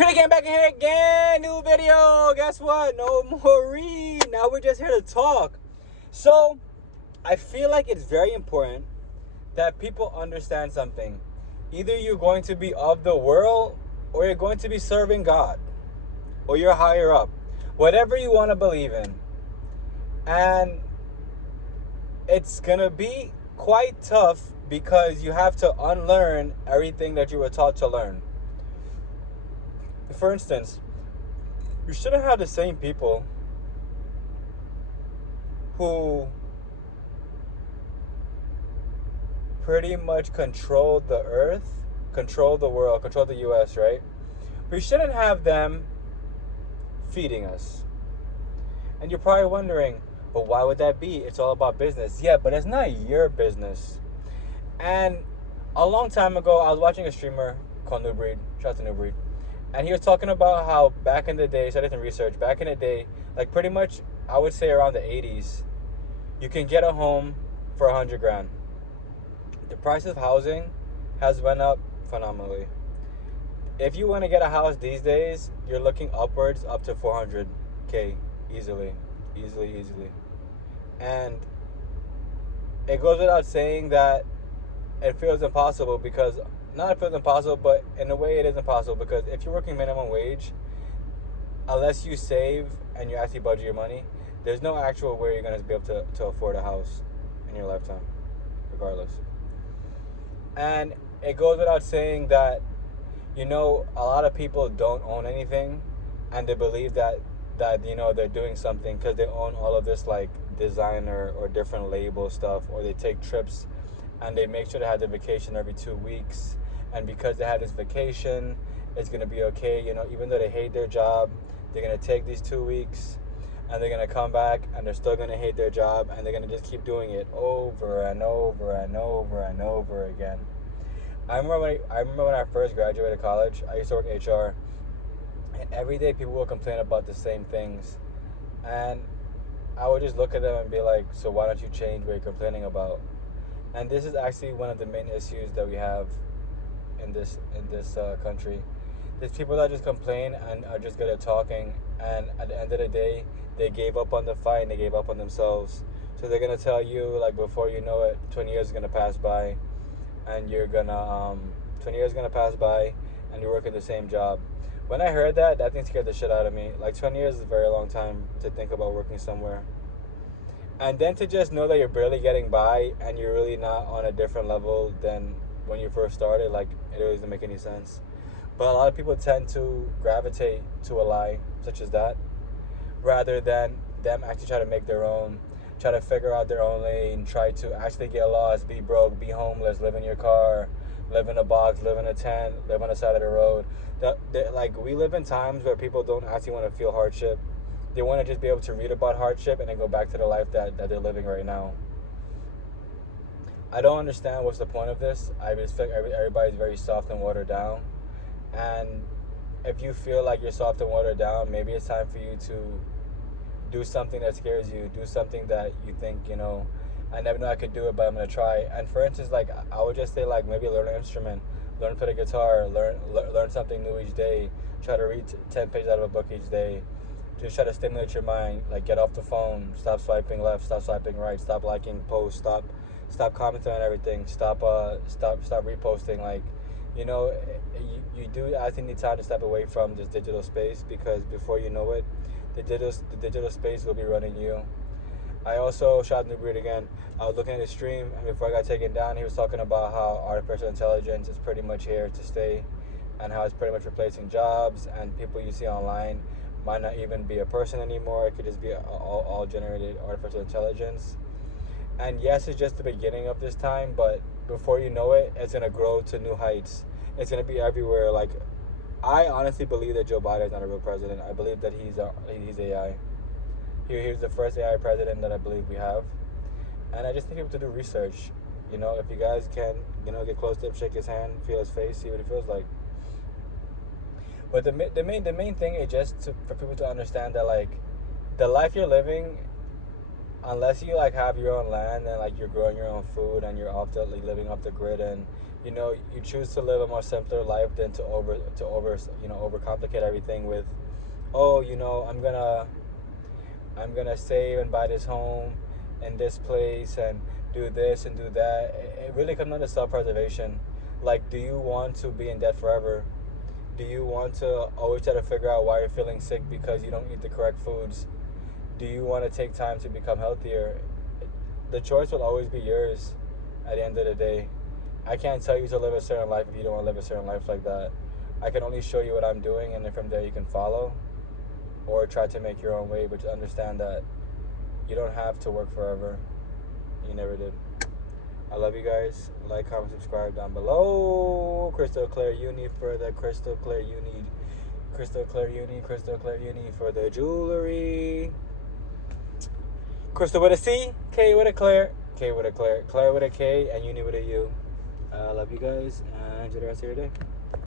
Trinity came back in here again. New video. Guess what? No more read. Now we're just here to talk. So, I feel like it's very important that people understand something. Either you're going to be of the world or you're going to be serving God or you're higher up. Whatever you want to believe in. And it's going to be quite tough because you have to unlearn everything that you were taught to learn. For instance, you shouldn't have the same people who pretty much control the earth, control the world, control the US, right? We shouldn't have them feeding us. And you're probably wondering, but why would that be? It's all about business. Yeah, but it's not your business. And a long time ago, I was watching a streamer called New Breed. Shout out to New Breed. And he was talking about how back in the day, so I did some research, back in the day, like pretty much, I would say around the 80s, you can get a home for 100 grand. The price of housing has went up phenomenally. If you want to get a house these days, you're looking upwards up to 400K easily. And it goes without saying that it feels impossible because, not it feels impossible, but in a way it is impossible because if you're working minimum wage, unless you save and you actually budget your money, there's no actual way you're going to be able to afford a house in your lifetime, regardless. And it goes without saying that, a lot of people don't own anything and they believe that they're doing something because they own all of this like designer or different label stuff, or they take trips and they make sure they have their vacation every 2 weeks, and because they had this vacation, it's going to be okay. Even though they hate their job, they're going to take these 2 weeks and they're going to come back and they're still going to hate their job, and they're going to just keep doing it over and over and over and over again. I remember when I first graduated college, I used to work HR, and every day people would complain about the same things, and I would just look at them and be like, so why don't you change what you're complaining about? And this is actually one of the main issues that we have in this country. There's people that just complain and are just good at talking, and at the end of the day, they gave up on the fight and they gave up on themselves. So they're gonna tell you, like, before you know it, 20 years is gonna pass by, and you're gonna 20 years is gonna pass by, and you're working the same job. When I heard that thing scared the shit out of me. Like, 20 years is a very long time to think about working somewhere. And then to just know that you're barely getting by and you're really not on a different level than when you first started, like, it really doesn't make any sense. But a lot of people tend to gravitate to a lie such as that, rather than them actually try to make their own, try to figure out their own lane, try to actually get lost, be broke, be homeless, live in your car, live in a box, live in a tent, live on the side of the road. We live in times where people don't actually want to feel hardship. They want to just be able to read about hardship and then go back to the life that they're living right now. I don't understand what's the point of this. I just feel like everybody's very soft and watered down. And if you feel like you're soft and watered down, maybe it's time for you to do something that scares you. Do something that you think, I never know I could do it, but I'm going to try. And for instance, like, I would just say, like, maybe learn an instrument, learn to play the guitar, learn something new each day, try to read 10 pages out of a book each day. Just try to stimulate your mind. Like, get off the phone, stop swiping left, stop swiping right, stop liking posts, stop commenting on everything, stop reposting. Like, you do actually need time to step away from this digital space, because before you know it, the digital space will be running you. I also shot New Breed again. I was looking at his stream, and before I got taken down, he was talking about how artificial intelligence is pretty much here to stay, and how it's pretty much replacing jobs, and people you see online might not even be a person anymore. It could just be all generated artificial intelligence. And yes, it's just the beginning of this time, but before you know it, it's going to grow to new heights. It's going to be everywhere. Like, I honestly believe that Joe Biden is not a real president. I believe that he's AI. He was the first AI president that I believe we have. And I just think people to do research. If you guys can, get close to him, shake his hand, feel his face, see what he feels like. But the main thing is just for people to understand that, like, the life you're living, unless you, like, have your own land and, like, you're growing your own food and you're living off the grid and you choose to live a more simpler life than overcomplicate everything with, oh, I'm gonna save and buy this home and this place and do this and do that. It really comes down to self-preservation. Like, do you want to be in debt forever? Do you want to always try to figure out why you're feeling sick because you don't eat the correct foods? Do you want to take time to become healthier? The choice will always be yours at the end of the day. I can't tell you to live a certain life if you don't want to live a certain life like that. I can only show you what I'm doing, and then from there you can follow or try to make your own way, but understand that you don't have to work forever. You never did. I love you guys. Like, comment, subscribe down below. Crystal clear uni for the crystal clear uni. Crystal clear uni, crystal clear uni for the jewelry. Crystal with a C, K with a clear, K with a clear, Claire with a K, and uni with a U. I love you guys, and enjoy the rest of your day.